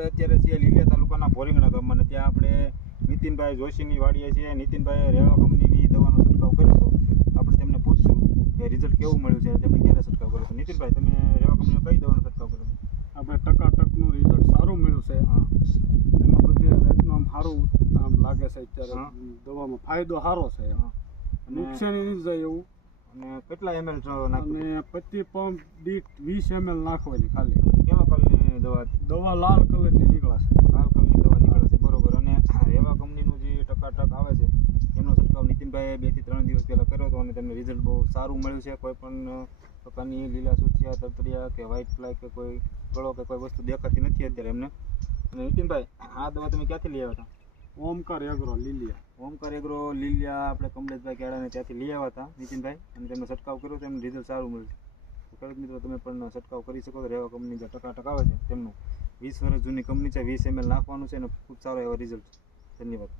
આપણે અત્યારે છીએ લીલિયા તાલુકાના ભોરિંગણા ગામમાં અને ત્યાં આપણે નીતિનભાઈ જોશીની વાડીએ છીએ. નીતિનભાઈએ રેવા કંપનીની દવાનો છંટકાવ કર્યો હતો. આપણે તેમને પૂછશું કે રિઝલ્ટ કેવું મળ્યું છે, તેમણે ક્યારે છંટકાવ કર્યો હતો. નીતિનભાઈ, તમે રેવા કંપનીનો કઈ દવાનો છંટકાવ કર્યો હતો? આપણે ટકાટકનું રિઝલ્ટ સારું મળ્યું છે. એમાં બધી રીતનું આમ સારું આમ લાગે છે. અત્યારે દવામાં ફાયદો સારો છે, નુકસાન નહીં જાય એવું. અને કેટલા ml નાખ્યું? અને પ્રતિ પંપ દીઠ 20 ml નાખવાની ખાલી. કેવા કલરની દવા હતી? દવા લાલ કલરની નીકળે છે. લાલ કલરની દવા નીકળે છે, બરોબર. અને રેવા કંપનીનું જે ટકાટક આવે છે એમનો છંટકાવ નીતિનભાઈએ 2 થી 3 દિવસ પહેલાં કર્યો હતો અને તેમને રિઝલ્ટ બહુ સારું મળ્યું છે. કોઈ પણ પ્રકારની લીલા સૂચિયા, તરતડિયા કે વ્હાઇટ ફ્લાય કે કોઈ ગળો કે કોઈ વસ્તુ દેખાતી નથી અત્યારે એમને. અને નીતિનભાઈ, આ દવા તમે ક્યાંથી લઈ આવ્યા હતા? ઓમકાર એગ્રો લીલિયા. ઓમકાર એગ્રો લીલિયા આપણે કમલેશભાઈ કેળાને ત્યાંથી લઈ આવ્યા હતા નીતિનભાઈ, અને તેમને છંટકાવ કર્યો તો એમને રિઝલ્ટ સારું મળ્યું. તો ખેડૂત મિત્રો, તમે પણ છંટકાવ કરી શકો. રેવા કંપની જે ટકાટક આવે છે તેમનું 20 વર્ષ જૂની કંપની છે. 20 ml નાખવાનું છે અને ખૂબ સારો એવો રિઝલ્ટ છે. ધન્યવાદ.